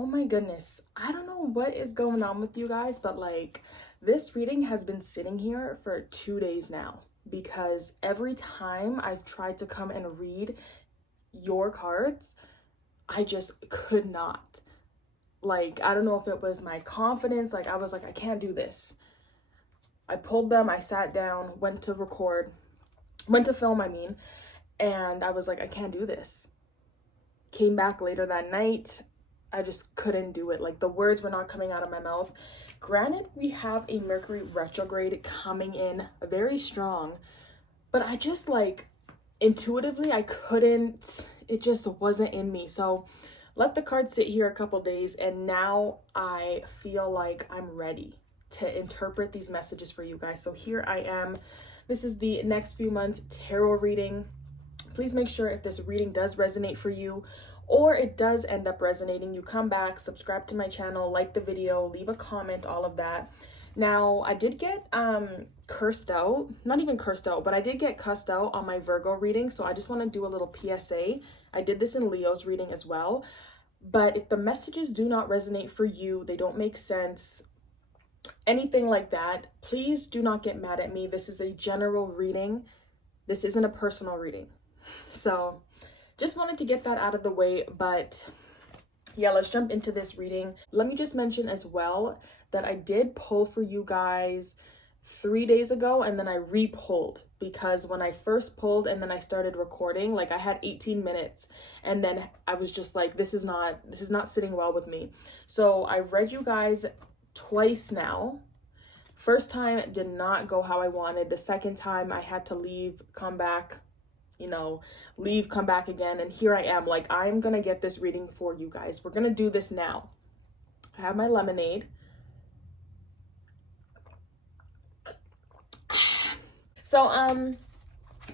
Oh my goodness. I don't know what is going on with you guys, but like this reading has been sitting here for 2 days now because every time I've tried to come and read your cards, I just could not. Like, I don't know if it was my confidence. Like, I was like, I can't do this. I pulled them, I sat down, went to film, and I was like, I can't do this. Came back later that night. I just couldn't do it. Like, the words were not coming out of my mouth. Granted, we have a Mercury retrograde coming in very strong, but I just like intuitively, I couldn't, it just wasn't in me. So let the cards sit here a couple days, and now I feel like I'm ready to interpret these messages for you guys. So here I am. This is the next few months tarot reading. Please make sure if this reading does resonate for you, or it does end up resonating, you come back, subscribe to my channel, like the video, leave a comment, all of that. Now, I did get cursed out, not even cursed out, but I did get cussed out on my Virgo reading, so I just want to do a little PSA. I did this in Leo's reading as well, but if the messages do not resonate for you, they don't make sense, anything like that, please do not get mad at me. This is a general reading. This isn't a personal reading. So just wanted to get that out of the way, but yeah, let's jump into this reading. Let me just mention as well that I did pull for you guys 3 days ago, and then I re-pulled because when I first pulled and then I started recording, like I had 18 minutes, and then I was just like, this is not sitting well with me. So I've read you guys twice now. First time did not go how I wanted. The second time I had to leave, come back, leave, come back again. And here I am, like, I'm gonna get this reading for you guys. We're gonna do this now. I have my lemonade. So,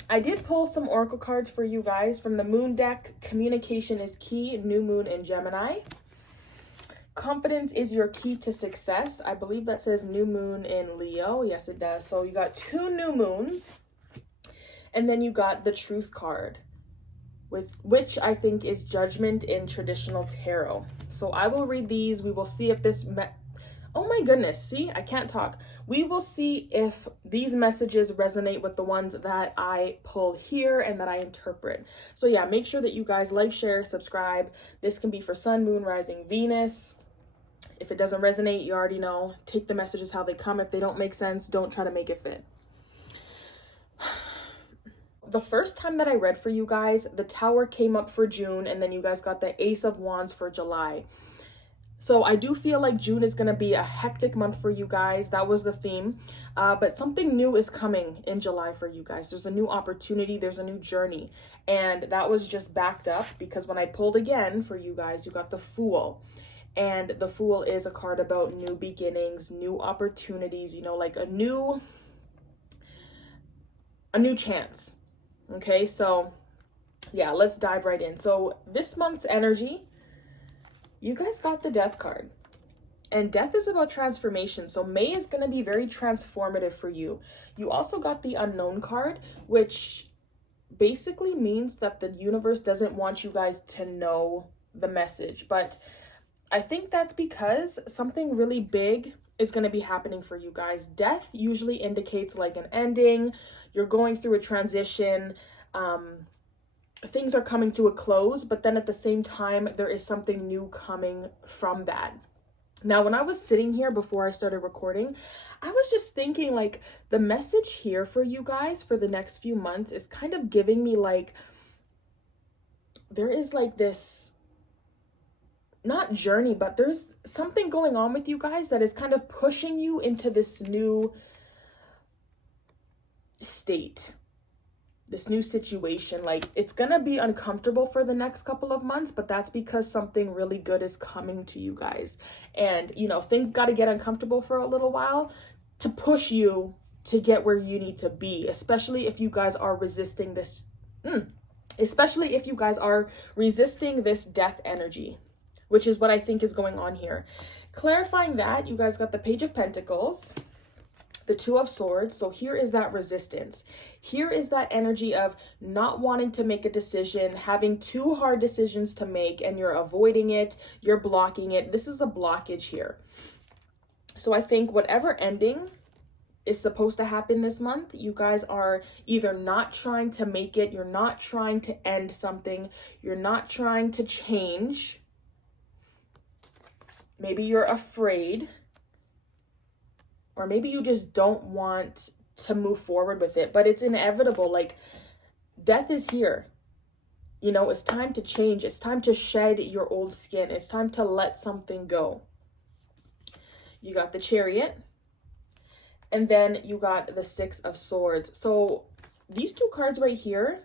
I did pull some oracle cards for you guys from the moon deck. Communication is key, new moon in Gemini. Confidence is your key to success. I believe that says new moon in Leo. Yes, it does. So you got 2 new moons. And then you got the truth card, which I think is judgment in traditional tarot. So I will read these. We will see if this... Oh my goodness. See, I can't talk. We will see if these messages resonate with the ones that I pull here and that I interpret. So yeah, make sure that you guys like, share, subscribe. This can be for Sun, Moon, Rising, Venus. If it doesn't resonate, you already know. Take the messages how they come. If they don't make sense, don't try to make it fit. The first time that I read for you guys, the Tower came up for June, and then you guys got the Ace of Wands for July. So I do feel like June is going to be a hectic month for you guys. That was the theme. But something new is coming in July for you guys. There's a new opportunity. There's a new journey. And that was just backed up because when I pulled again for you guys, you got the Fool. And the Fool is a card about new beginnings, new opportunities, like a new chance. Okay, so yeah, let's dive right in. So this month's energy, you guys got the Death card. And death is about transformation. So May is going to be very transformative for you. You also got the Unknown card, which basically means that the universe doesn't want you guys to know the message. But I think that's because something really big is going to be happening for you guys. Death usually indicates like an ending. You're going through a transition. Things are coming to a close, but then at the same time, there is something new coming from that. Now, when I was sitting here before I started recording, I was just thinking like the message here for you guys for the next few months is kind of giving me like, there is like this, not journey, but there's something going on with you guys that is kind of pushing you into this new state, this new situation. Like, it's gonna be uncomfortable for the next couple of months, but that's because something really good is coming to you guys. And things got to get uncomfortable for a little while to push you to get where you need to be, especially if you guys are resisting this death energy, which is what I think is going on here. Clarifying that, you guys got the Page of Pentacles, the Two of Swords. So here is that resistance. Here is that energy of not wanting to make a decision, having two hard decisions to make, and you're avoiding it, you're blocking it. This is a blockage here. So I think whatever ending is supposed to happen this month, you guys are either not trying to make it, you're not trying to end something, you're not trying to change. Maybe you're afraid, or maybe you just don't want to move forward with it, but it's inevitable. Like, death is here. You know, it's time to change. It's time to shed your old skin. It's time to let something go. You got the Chariot, and then you got the Six of Swords. So these two cards right here,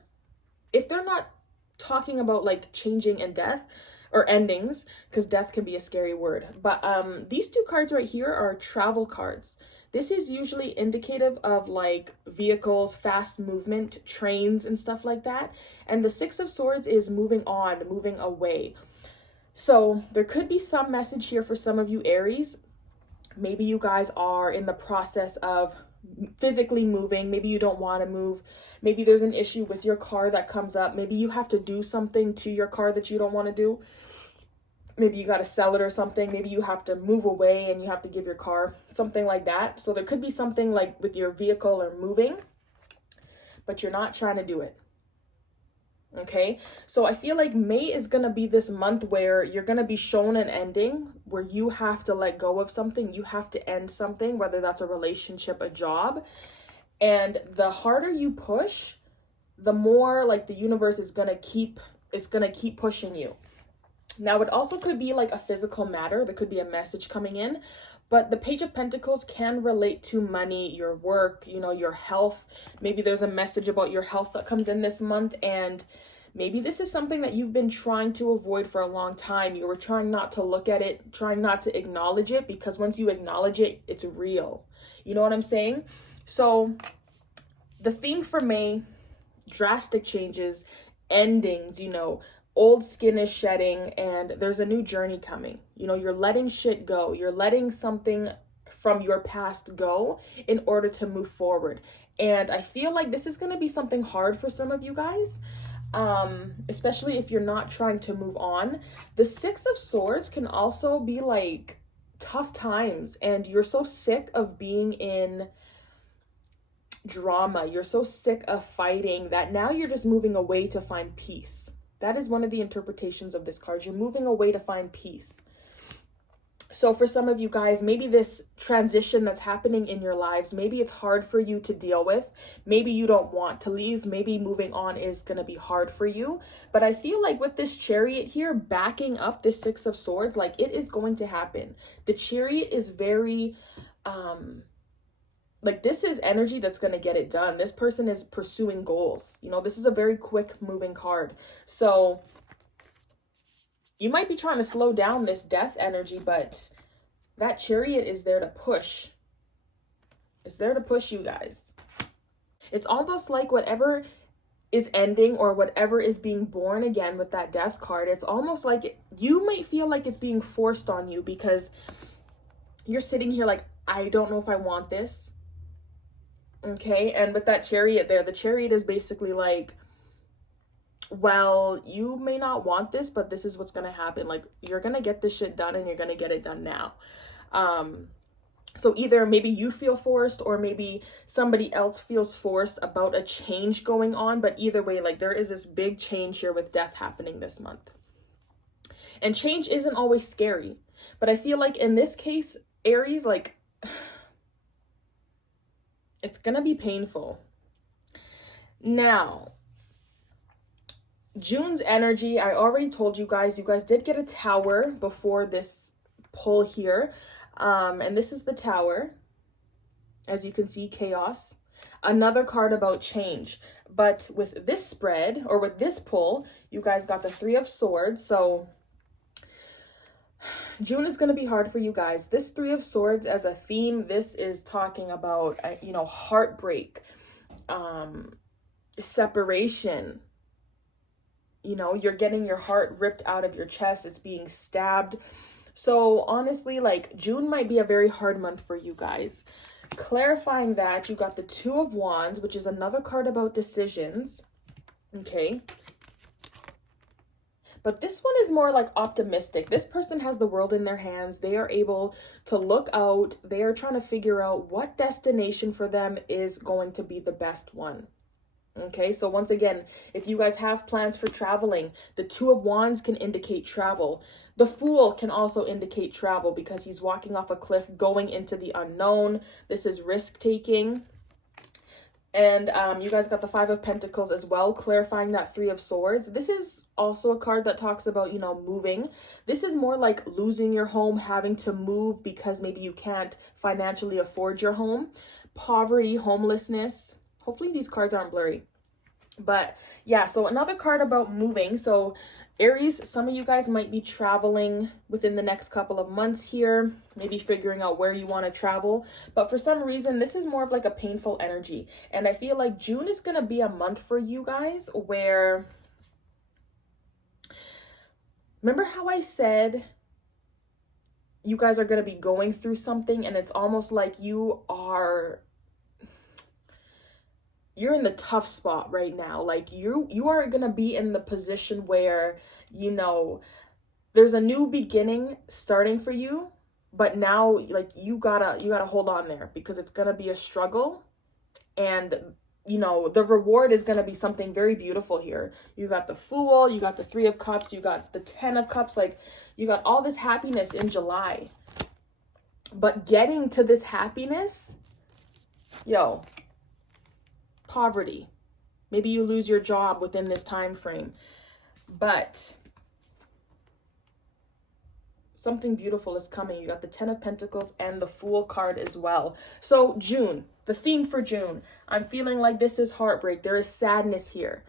if they're not talking about like changing and death or endings, because death can be a scary word, but these two cards right here are travel cards. This is usually indicative of like vehicles, fast movement, trains and stuff like that. And the Six of Swords is moving on, moving away. So there could be some message here for some of you Aries. Maybe you guys are in the process of physically moving. Maybe you don't want to move. Maybe there's an issue with your car that comes up. Maybe you have to do something to your car that you don't want to do. Maybe you got to sell it or something. Maybe you have to move away and you have to give your car, something like that. So there could be something like with your vehicle or moving, but you're not trying to do it. Okay, so I feel like May is going to be this month where you're going to be shown an ending where you have to let go of something. You have to end something, whether that's a relationship, a job. And the harder you push, the more like the universe is going to keep pushing you. Now, it also could be like a physical matter. There could be a message coming in. But the Page of Pentacles can relate to money, your work, you know, your health. Maybe there's a message about your health that comes in this month. And maybe this is something that you've been trying to avoid for a long time. You were trying not to look at it, trying not to acknowledge it, because once you acknowledge it, it's real. You know what I'm saying? So the theme for May, drastic changes, endings, you know, old skin is shedding, and there's a new journey coming. You know, you're letting shit go. You're letting something from your past go in order to move forward. And I feel like this is going to be something hard for some of you guys, especially if you're not trying to move on. The Six of Swords can also be like tough times, and you're so sick of being in drama. You're so sick of fighting that now you're just moving away to find peace. That is one of the interpretations of this card. You're moving away to find peace. So for some of you guys, maybe this transition that's happening in your lives, maybe it's hard for you to deal with. Maybe you don't want to leave. Maybe moving on is going to be hard for you. But I feel like with this Chariot here backing up this Six of Swords, like it is going to happen. The Chariot is very, like this is energy that's going to get it done. This person is pursuing goals. You know, this is a very quick moving card. So you might be trying to slow down this death energy, but that Chariot is there to push. It's there to push you guys. It's almost like whatever is ending or whatever is being born again with that death card, it's almost like you might feel like it's being forced on you because you're sitting here like, I don't know if I want this. Okay, and with that Chariot there, the Chariot is basically like, well, you may not want this, but this is what's going to happen. Like, you're going to get this shit done and you're going to get it done now. So either maybe you feel forced or maybe somebody else feels forced about a change going on. But either way, like there is this big change here with death happening this month. And change isn't always scary. But I feel like in this case, Aries, like it's going to be painful. Now, June's energy, I already told you guys did get a Tower before this pull here. And this is the Tower. As you can see, chaos. Another card about change. But with this spread, or with this pull, you guys got the Three of Swords. So June is going to be hard for you guys. This Three of Swords as a theme, this is talking about, you know, heartbreak, separation. You know, you're getting your heart ripped out of your chest. It's being stabbed. So honestly, like June might be a very hard month for you guys. clarifying that, you got the Two of Wands, which is another card about decisions. Okay. But this one is more like optimistic. This person has the world in their hands. They are able to look out. They are trying to figure out what destination for them is going to be the best one. Okay, so once again, if you guys have plans for traveling, the Two of Wands can indicate travel. The Fool can also indicate travel because he's walking off a cliff going into the unknown. This is risk-taking. And you guys got the Five of Pentacles as well, clarifying that Three of Swords. This is also a card that talks about, moving. This is more like losing your home, having to move because maybe you can't financially afford your home. Poverty, homelessness. Hopefully these cards aren't blurry. But yeah, so another card about moving. So Aries, some of you guys might be traveling within the next couple of months here, maybe figuring out where you want to travel. But for some reason, this is more of like a painful energy. And I feel like June is going to be a month for you guys where, remember how I said you guys are going to be going through something and it's almost like you're in the tough spot right now. Like you are going to be in the position where, there's a new beginning starting for you, but now like you gotta hold on there because it's going to be a struggle. And, the reward is going to be something very beautiful here. You got the Fool, you got the Three of Cups, you got the Ten of Cups. Like you got all this happiness in July, but getting to this happiness, poverty. Maybe you lose your job within this time frame, but something beautiful is coming. You got the Ten of Pentacles and the Fool card as well. So June, the theme for June, I'm feeling like this is heartbreak. There is sadness here.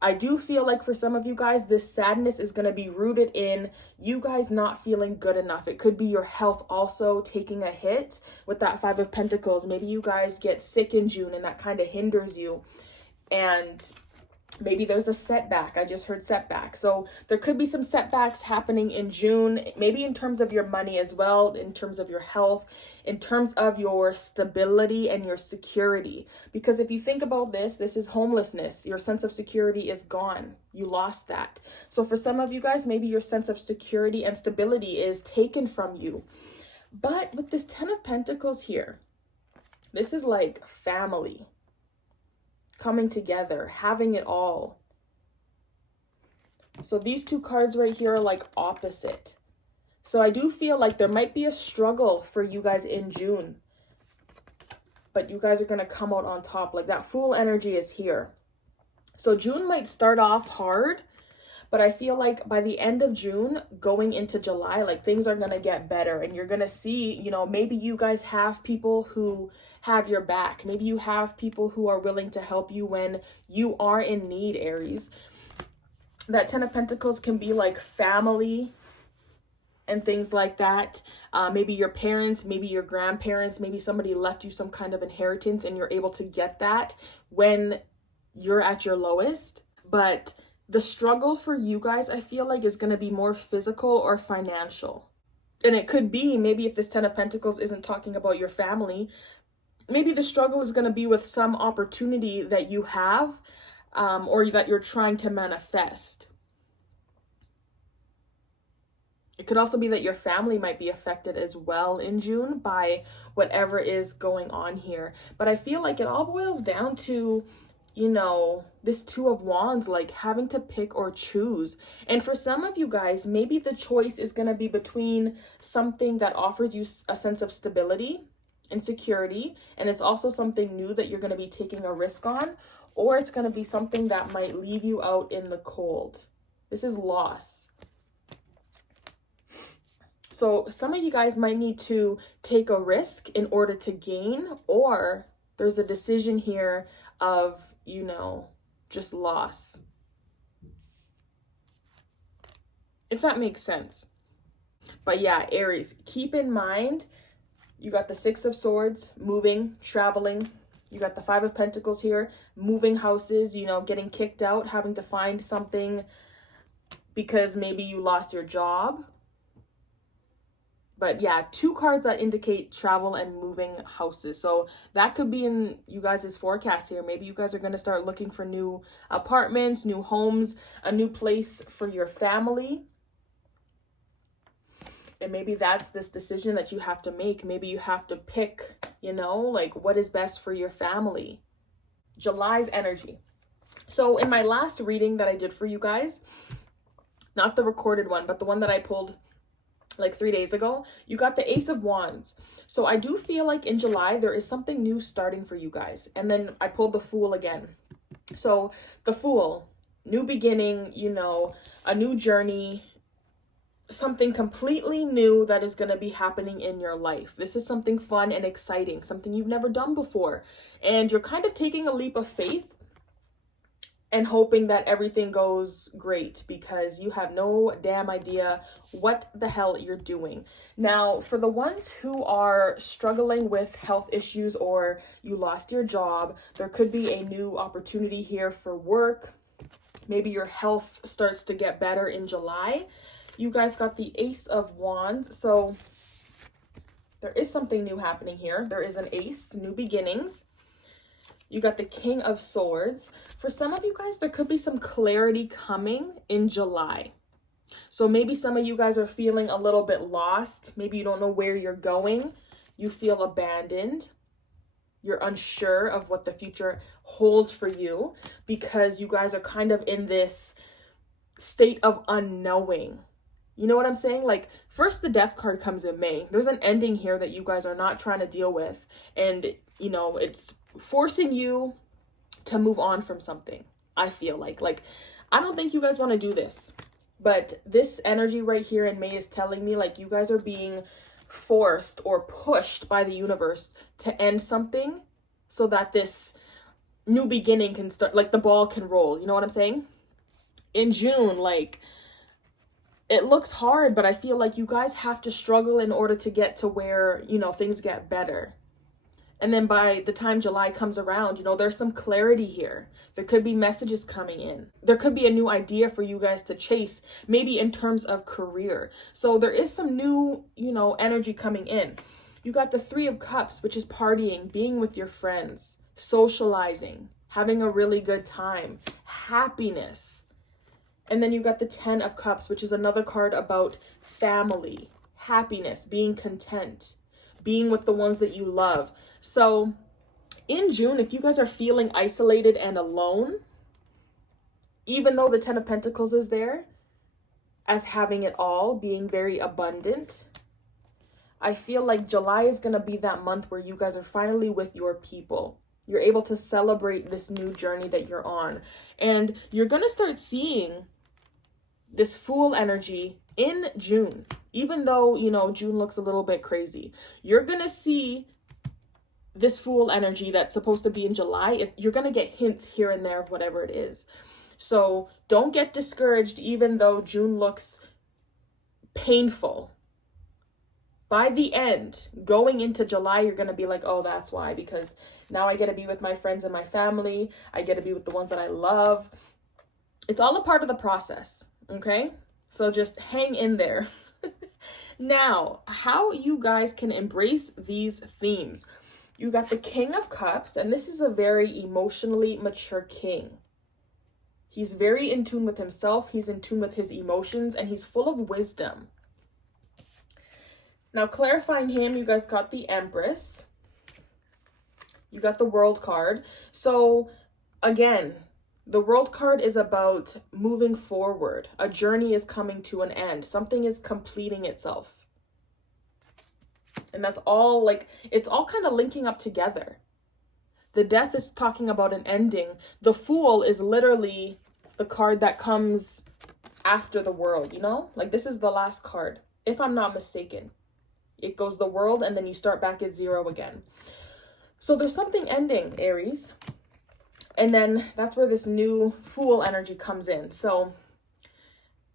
I do feel like for some of you guys, this sadness is going to be rooted in you guys not feeling good enough. It could be your health also taking a hit with that Five of Pentacles. Maybe you guys get sick in June and that kind of hinders you. And maybe there's a setback. I just heard setback. So there could be some setbacks happening in June, maybe in terms of your money as well, in terms of your health, in terms of your stability and your security. Because if you think about this is homelessness. Your sense of security is gone. You lost that. So for some of you guys, maybe your sense of security and stability is taken from you. But with this Ten of Pentacles here, this is like family. Coming together, having it all. So these two cards right here are like opposite. So I do feel like there might be a struggle for you guys in June, but you guys are going to come out on top. Like that Fool energy is here. So June might start off hard, but I feel like by the end of June, going into July, like things are going to get better and you're going to see, maybe you guys have people who have your back. Maybe you have people who are willing to help you when you are in need, Aries. That Ten of Pentacles can be like family and things like that. Maybe your parents, maybe your grandparents, maybe somebody left you some kind of inheritance and you're able to get that when you're at your lowest. But the struggle for you guys, I feel like, is going to be more physical or financial. And it could be, maybe if this Ten of Pentacles isn't talking about your family, maybe the struggle is going to be with some opportunity that you have or that you're trying to manifest. It could also be that your family might be affected as well in June by whatever is going on here. But I feel like it all boils down to, this Two of Wands, like having to pick or choose. And for some of you guys, maybe the choice is going to be between something that offers you a sense of stability and security, and it's also something new that you're going to be taking a risk on, or it's going to be something that might leave you out in the cold. This is loss. So some of you guys might need to take a risk in order to gain, or there's a decision here of, just loss. If that makes sense. But yeah, Aries, keep in mind, you got the Six of Swords, moving, traveling. You got the Five of Pentacles here, moving houses, getting kicked out, having to find something because maybe you lost your job. But yeah, two cards that indicate travel and moving houses. So that could be in you guys' forecast here. Maybe you guys are going to start looking for new apartments, new homes, a new place for your family. And maybe that's this decision that you have to make. Maybe you have to pick, like what is best for your family. July's energy. So in my last reading that I did for you guys, not the recorded one, but the one that I pulled like 3 days ago, you got the Ace of Wands. So I do feel like in July, there is something new starting for you guys. And then I pulled the Fool again. So the Fool, new beginning, a new journey, something completely new that is going to be happening in your life. This is something fun and exciting, something you've never done before. And you're kind of taking a leap of faith and hoping that everything goes great because you have no damn idea what the hell you're doing. Now, for the ones who are struggling with health issues or you lost your job, there could be a new opportunity here for work. Maybe your health starts to get better in July. You guys got the Ace of Wands. So there is something new happening here. There is an ace, new beginnings. You got the King of Swords. For some of you guys, there could be some clarity coming in July. So maybe some of you guys are feeling a little bit lost. Maybe you don't know where you're going. You feel abandoned. You're unsure of what the future holds for you because you guys are kind of in this state of unknowing. You know what I'm saying? Like, first the Death card comes in May. There's an ending here that you guys are not trying to deal with. And, it's forcing you to move on from something. I feel like I don't think you guys want to do this, but this energy right here in May is telling me like you guys are being forced or pushed by the universe to end something so that this new beginning can start, like the ball can roll. You know what I'm saying? In June, it looks hard, but I feel like you guys have to struggle in order to get to where, things get better. And then by the time July comes around, there's some clarity here. There could be messages coming in. There could be a new idea for you guys to chase, maybe in terms of career. So there is some new, energy coming in. You got the Three of Cups, which is partying, being with your friends, socializing, having a really good time, happiness. And then you got the Ten of Cups, which is another card about family, happiness, being content, being with the ones that you love. So in June, if you guys are feeling isolated and alone, even though the Ten of Pentacles is there as having it all, being very abundant, I feel like July is going to be that month where you guys are finally with your people. You're able to celebrate this new journey that you're on. And you're going to start seeing this Fool energy in June. Even though, June looks a little bit crazy. You're going to see this Fool energy that's supposed to be in July. You're going to get hints here and there of whatever it is. So don't get discouraged even though June looks painful. By the end, going into July, you're going to be like, oh, that's why. Because now I get to be with my friends and my family. I get to be with the ones that I love. It's all a part of the process, okay? So just hang in there. Now, how you guys can embrace these themes. You got the King of Cups, and this is a very emotionally mature king. He's very in tune with himself. He's in tune with his emotions, and he's full of wisdom. Now, clarifying him, you guys got the Empress. You got the World card. So, again, the World card is about moving forward. A journey is coming to an end. Something is completing itself. And that's all, it's all kind of linking up together. The Death is talking about an ending. The Fool is literally the card that comes after the World, this is the last card, if I'm not mistaken. It goes the World, and then you start back at 0 again. So there's something ending, Aries. And then that's where this new Fool energy comes in. So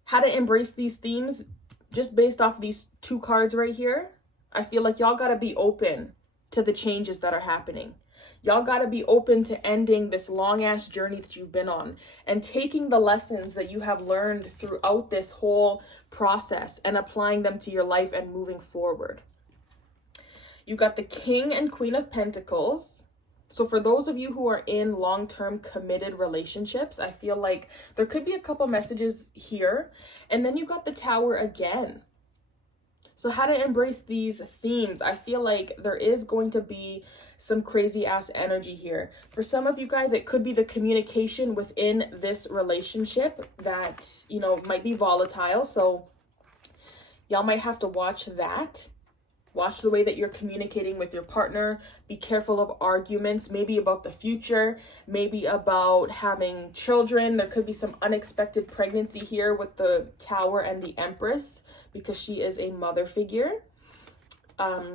how to embrace these themes, just based off these two cards right here, I feel like y'all got to be open to the changes that are happening. Y'all got to be open to ending this long ass journey that you've been on and taking the lessons that you have learned throughout this whole process and applying them to your life and moving forward. You got the King and Queen of Pentacles. So for those of you who are in long-term committed relationships, I feel like there could be a couple messages here. And then you got the Tower again. So how to embrace these themes. I feel like there is going to be some crazy ass energy here. For some of you guys, it could be the communication within this relationship that, you know, might be volatile. So y'all might have to watch that. Watch the way that you're communicating with your partner. Be careful of arguments, maybe about the future, maybe about having children. There could be some unexpected pregnancy here with the Tower and the Empress because she is a mother figure.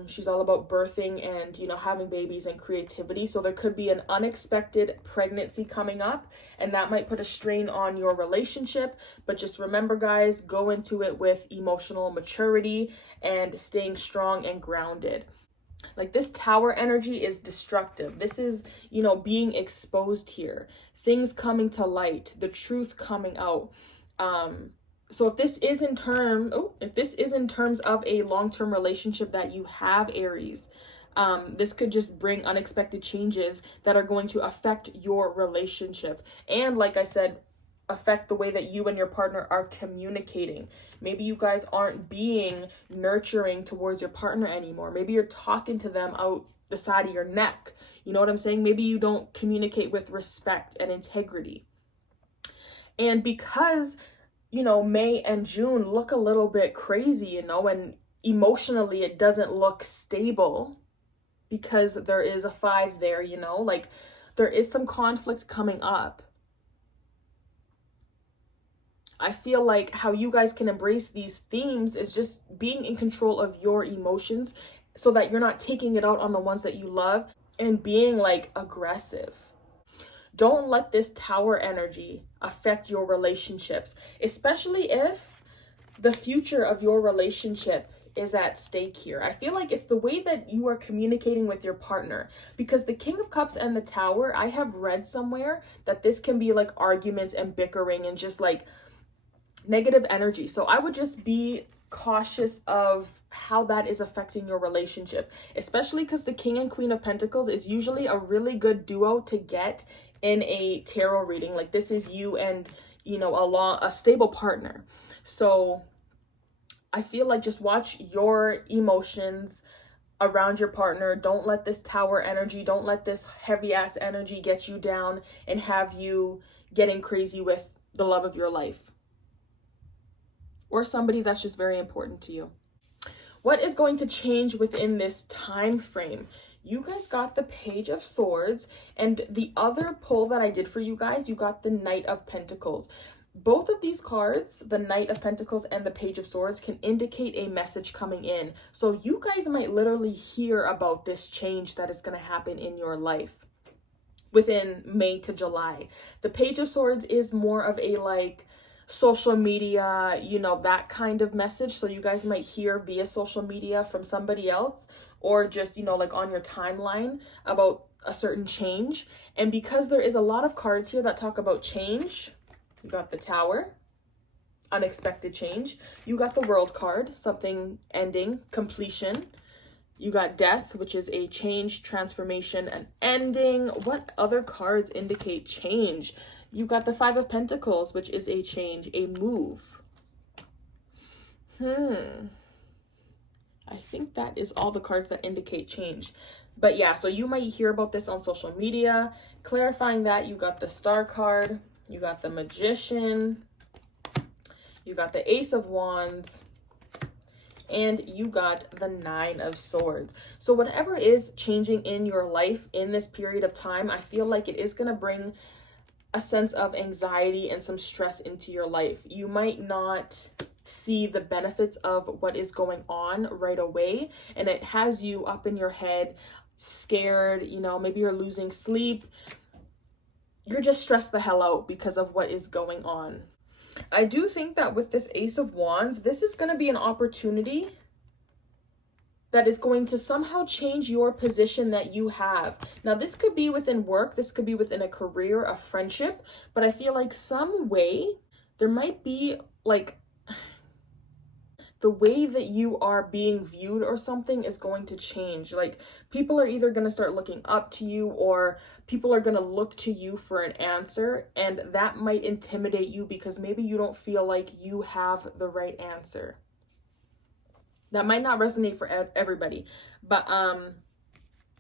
She's all about birthing and, you know, having babies and creativity. So there could be an unexpected pregnancy coming up, and that might put a strain on your relationship. But just remember, guys, go into it with emotional maturity and staying strong and grounded. Like, this Tower energy is destructive. This is, you know, being exposed here. Things coming to light, the truth coming out. So if this is in terms of a long-term relationship that you have, Aries, this could just bring unexpected changes that are going to affect your relationship. And like I said, affect the way that you and your partner are communicating. Maybe you guys aren't being nurturing towards your partner anymore. Maybe you're talking to them out the side of your neck. You know what I'm saying? Maybe you don't communicate with respect and integrity. And because, you know, May and June look a little bit crazy, you know, and emotionally it doesn't look stable because there is a 5 there, you know, like there is some conflict coming up. I feel like how you guys can embrace these themes is just being in control of your emotions so that you're not taking it out on the ones that you love and being like aggressive. Don't let this Tower energy affect your relationships, especially if the future of your relationship is at stake here. I feel like it's the way that you are communicating with your partner, because the King of Cups and the Tower, I have read somewhere that this can be like arguments and bickering and just like negative energy. So I would just be cautious of how that is affecting your relationship, especially because the King and Queen of Pentacles is usually a really good duo to get in a tarot reading. Like, this is you and, you know, a stable partner. So I feel like just watch your emotions around your partner. Don't let this Tower energy, don't let this heavy ass energy get you down and have you getting crazy with the love of your life or somebody that's just very important to you. What is going to change within this time frame? You guys got the Page of Swords, and the other pull that I did for you guys, you got the Knight of Pentacles. Both of these cards, the Knight of Pentacles and the Page of Swords, can indicate a message coming in. So you guys might literally hear about this change that is going to happen in your life within May to July. The Page of Swords is more of a like social media, you know, that kind of message. So you guys might hear via social media from somebody else, or just, you know, like on your timeline about a certain change. And because there is a lot of cards here that talk about change, you got the Tower, unexpected change. You got the World card, something ending, completion. You got Death, which is a change, transformation, and ending. What other cards indicate change? You got the Five of Pentacles, which is a change, a move. I think that is all the cards that indicate change. But yeah, so you might hear about this on social media. Clarifying that, you got the Star card, you got the Magician, you got the Ace of Wands, and you got the Nine of Swords. So whatever is changing in your life in this period of time, I feel like it is going to bring a sense of anxiety and some stress into your life. You might not see the benefits of what is going on right away, and it has you up in your head, scared, you know, maybe you're losing sleep. You're just stressed the hell out because of what is going on. I do think that with this Ace of Wands, this is going to be an opportunity that is going to somehow change your position that you have. Now, this could be within work, this could be within a career, a friendship, but I feel like some way there might be like the way that you are being viewed or something is going to change. Like, people are either going to start looking up to you, or people are going to look to you for an answer, and that might intimidate you because maybe you don't feel like you have the right answer. That might not resonate for everybody, but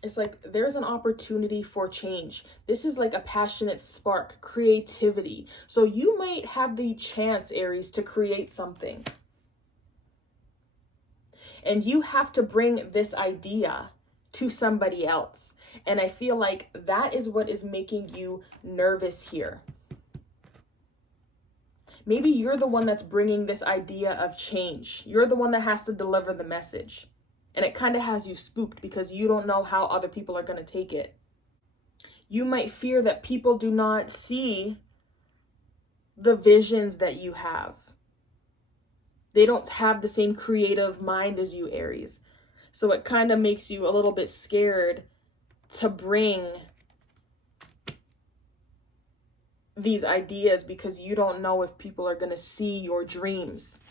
it's like there's an opportunity for change. This is like a passionate spark, creativity. So you might have the chance, Aries, to create something. And you have to bring this idea to somebody else. And I feel like that is what is making you nervous here. Maybe you're the one that's bringing this idea of change. You're the one that has to deliver the message. And it kind of has you spooked because you don't know how other people are going to take it. You might fear that people do not see the visions that you have. They don't have the same creative mind as you, Aries. So it kind of makes you a little bit scared to bring these ideas because you don't know if people are going to see your dreams.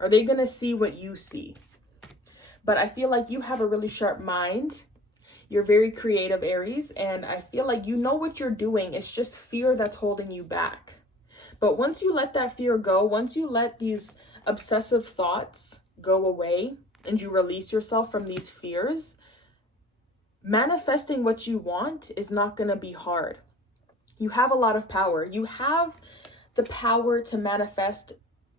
Are they going to see what you see? But I feel like you have a really sharp mind. You're very creative, Aries, and I feel like you know what you're doing. It's just fear that's holding you back. But once you let that fear go, once you let these obsessive thoughts go away and you release yourself from these fears, manifesting what you want is not going to be hard. You have a lot of power. You have the power to manifest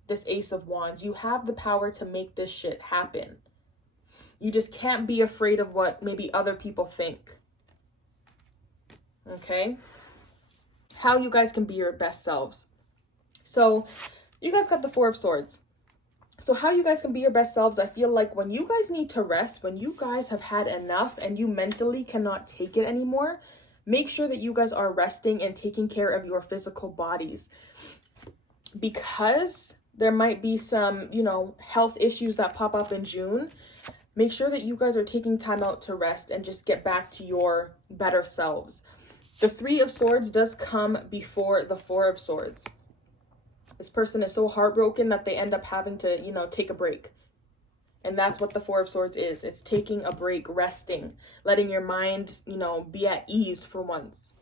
this Ace of Wands. You have the power to make this shit happen. You just can't be afraid of what maybe other people think. Okay? How you guys can be your best selves. So you guys got the Four of Swords. So how you guys can be your best selves, I feel like when you guys need to rest, when you guys have had enough and you mentally cannot take it anymore, make sure that you guys are resting and taking care of your physical bodies. Because there might be some, health issues that pop up in June, make sure that you guys are taking time out to rest and just get back to your better selves. The Three of Swords does come before the Four of Swords. This person is so heartbroken that they end up having to, take a break. And that's what the Four of Swords is. It's taking a break, resting, letting your mind, be at ease for once.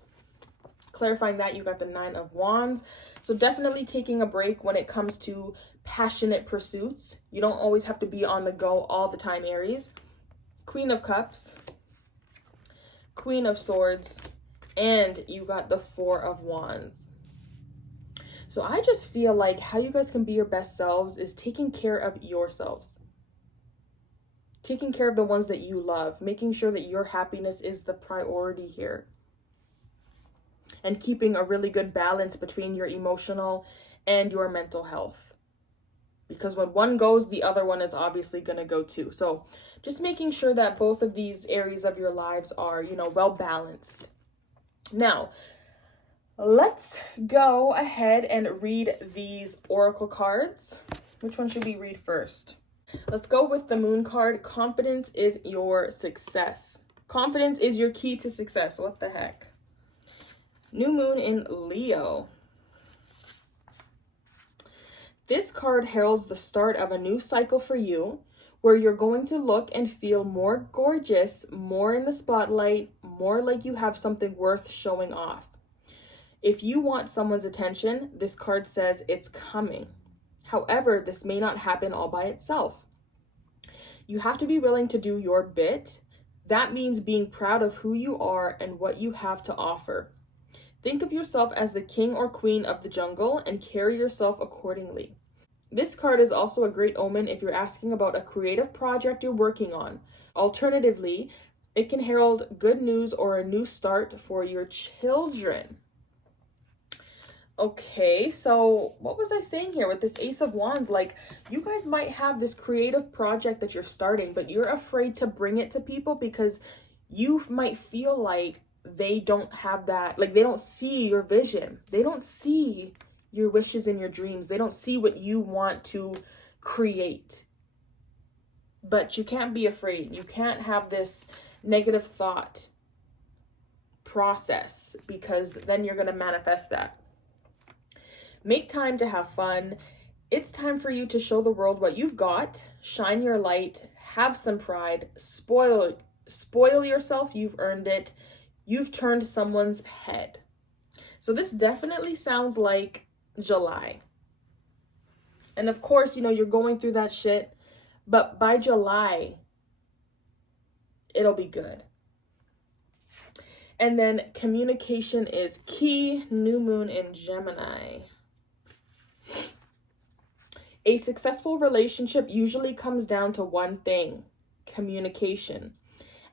Clarifying that, you got the Nine of Wands. So definitely taking a break when it comes to passionate pursuits. You don't always have to be on the go all the time, Aries. Queen of Cups, Queen of Swords, and you got the Four of Wands. So I just feel like how you guys can be your best selves is taking care of yourselves. Taking care of the ones that you love. Making sure that your happiness is the priority here. And keeping a really good balance between your emotional and your mental health. Because when one goes, the other one is obviously going to go too. So just making sure that both of these areas of your lives are, well balanced. Now, let's go ahead and read these oracle cards. Which one should we read first? Let's go with the Moon card. Confidence is your success. Confidence is your key to success. What the heck? New Moon in Leo. This card heralds the start of a new cycle for you, where you're going to look and feel more gorgeous, more in the spotlight, more like you have something worth showing off. If you want someone's attention, this card says it's coming. However, this may not happen all by itself. You have to be willing to do your bit. That means being proud of who you are and what you have to offer. Think of yourself as the king or queen of the jungle and carry yourself accordingly. This card is also a great omen if you're asking about a creative project you're working on. Alternatively, it can herald good news or a new start for your children. Okay, so what was I saying here with this Ace of Wands? Like, you guys might have this creative project that you're starting, but you're afraid to bring it to people because you might feel like they don't have that, like they don't see your vision. They don't see your wishes and your dreams. They don't see what you want to create. But you can't be afraid. You can't have this negative thought process, because then you're going to manifest that. Make time to have fun. It's time for you to show the world what you've got. Shine your light. Have some pride. Spoil yourself. You've earned it. You've turned someone's head. So this definitely sounds like July. And of course, you're going through that shit. But by July, it'll be good. And then communication is key. New moon in Gemini. A successful relationship usually comes down to one thing: communication.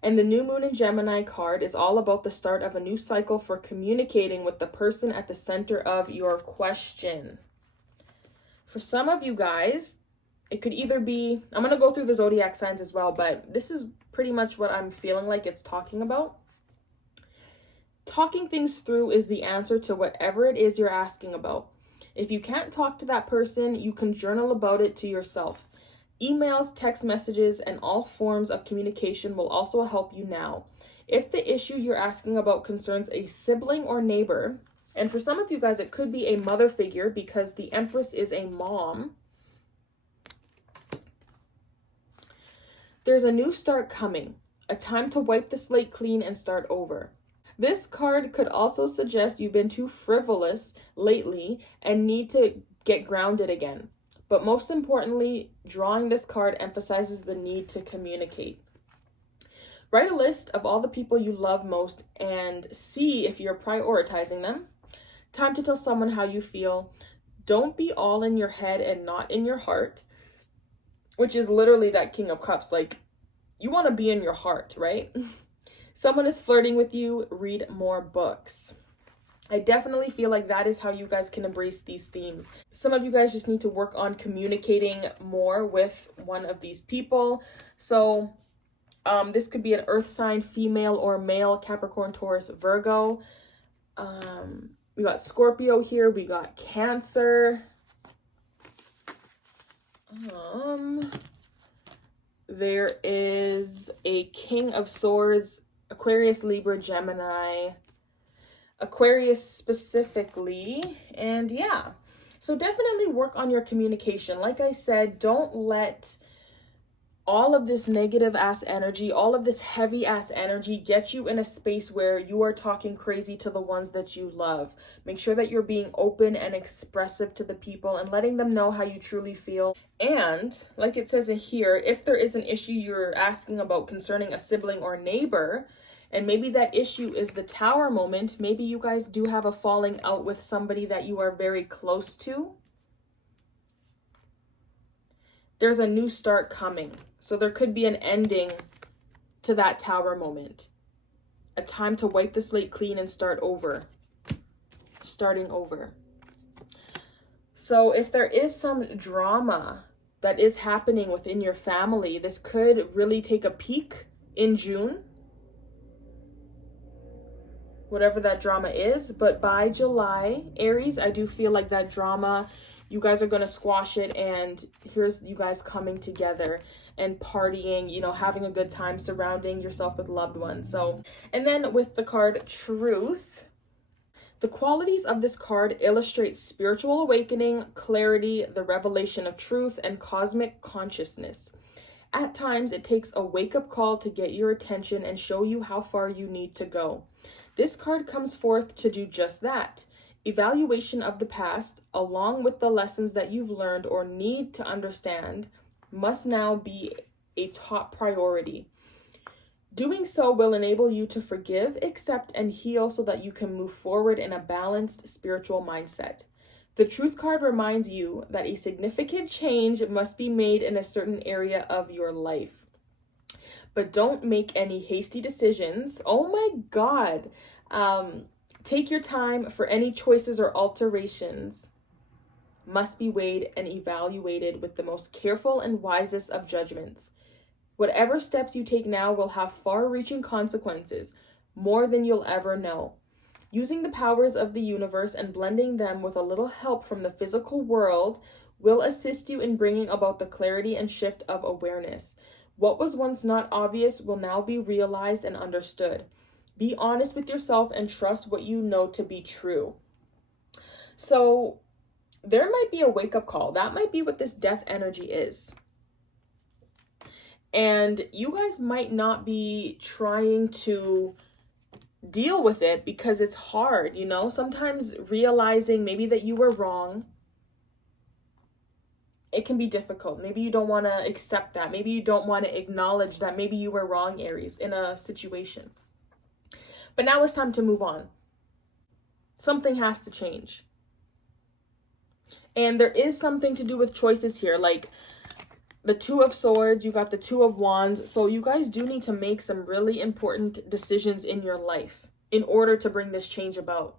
And the new moon in Gemini card is all about the start of a new cycle for communicating with the person at the center of your question. For some of you guys, it could either be, I'm going to go through the zodiac signs as well, but this is pretty much what I'm feeling like it's talking about. Talking things through is the answer to whatever it is you're asking about. If you can't talk to that person, you can journal about it to yourself. Emails, text messages, and all forms of communication will also help you now. If the issue you're asking about concerns a sibling or neighbor, and for some of you guys, it could be a mother figure because the Empress is a mom, there's a new start coming, a time to wipe the slate clean and start over. This card could also suggest you've been too frivolous lately and need to get grounded again. But most importantly, drawing this card emphasizes the need to communicate. Write a list of all the people you love most and see if you're prioritizing them. Time to tell someone how you feel. Don't be all in your head and not in your heart, which is literally that King of Cups. Like, you want to be in your heart, right? Someone is flirting with you, read more books. I definitely feel like that is how you guys can embrace these themes. Some of you guys just need to work on communicating more with one of these people. So this could be an earth sign, female or male, Capricorn, Taurus, Virgo. We got Scorpio here. We got Cancer. There is a King of Swords, Aquarius, Libra, Gemini, Aquarius specifically. And yeah, so definitely work on your communication. Like I said, don't let all of this negative ass energy, all of this heavy ass energy get you in a space where you are talking crazy to the ones that you love. Make sure that you're being open and expressive to the people and letting them know how you truly feel. And like it says in here, if there is an issue you're asking about concerning a sibling or neighbor, and maybe that issue is the Tower moment, maybe you guys do have a falling out with somebody that you are very close to, there's a new start coming. So there could be an ending to that Tower moment. A time to wipe the slate clean and start over. Starting over. So if there is some drama that is happening within your family, this could really take a peak in June. Whatever that drama is. But by July, Aries, I do feel like that drama, you guys are going to squash it, and here's you guys coming together and partying, having a good time, surrounding yourself with loved ones. So, and then with the card Truth, the qualities of this card illustrate spiritual awakening, clarity, the revelation of truth, and cosmic consciousness. At times, it takes a wake-up call to get your attention and show you how far you need to go. This card comes forth to do just that. Evaluation of the past, along with the lessons that you've learned or need to understand, must now be a top priority. Doing so will enable you to forgive, accept, and heal so that you can move forward in a balanced spiritual mindset. The Truth card reminds you that a significant change must be made in a certain area of your life. But don't make any hasty decisions. Oh my God. Take your time, for any choices or alterations must be weighed and evaluated with the most careful and wisest of judgments. Whatever steps you take now will have far-reaching consequences, more than you'll ever know. Using the powers of the universe and blending them with a little help from the physical world will assist you in bringing about the clarity and shift of awareness. What was once not obvious will now be realized and understood. Be honest with yourself and trust what you know to be true. So there might be a wake-up call. That might be what this death energy is. And you guys might not be trying to deal with it because it's hard, you know? Sometimes realizing maybe that you were wrong, it can be difficult. Maybe you don't want to accept that. Maybe you don't want to acknowledge that maybe you were wrong, Aries, in a situation. But now it's time to move on. Something has to change. And there is something to do with choices here, like the Two of Swords, you got the Two of Wands. So you guys do need to make some really important decisions in your life in order to bring this change about.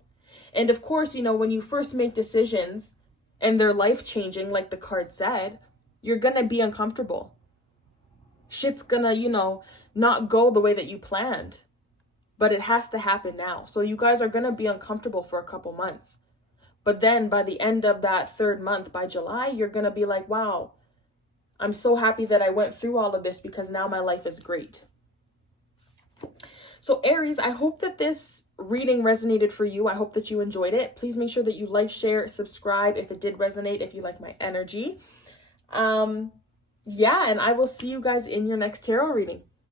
And of course, you know, when you first make decisions and they're life-changing, like the card said, you're gonna be uncomfortable. Shit's gonna, you know, not go the way that you planned. But it has to happen now. So you guys are gonna be uncomfortable for a couple months. But then by the end of that third month, by July, you're gonna be like, wow, I'm so happy that I went through all of this because now my life is great. So Aries, I hope that this reading resonated for you. I hope that you enjoyed it. Please make sure that you like, share, subscribe if it did resonate, if you like my energy. Yeah, and I will see you guys in your next tarot reading.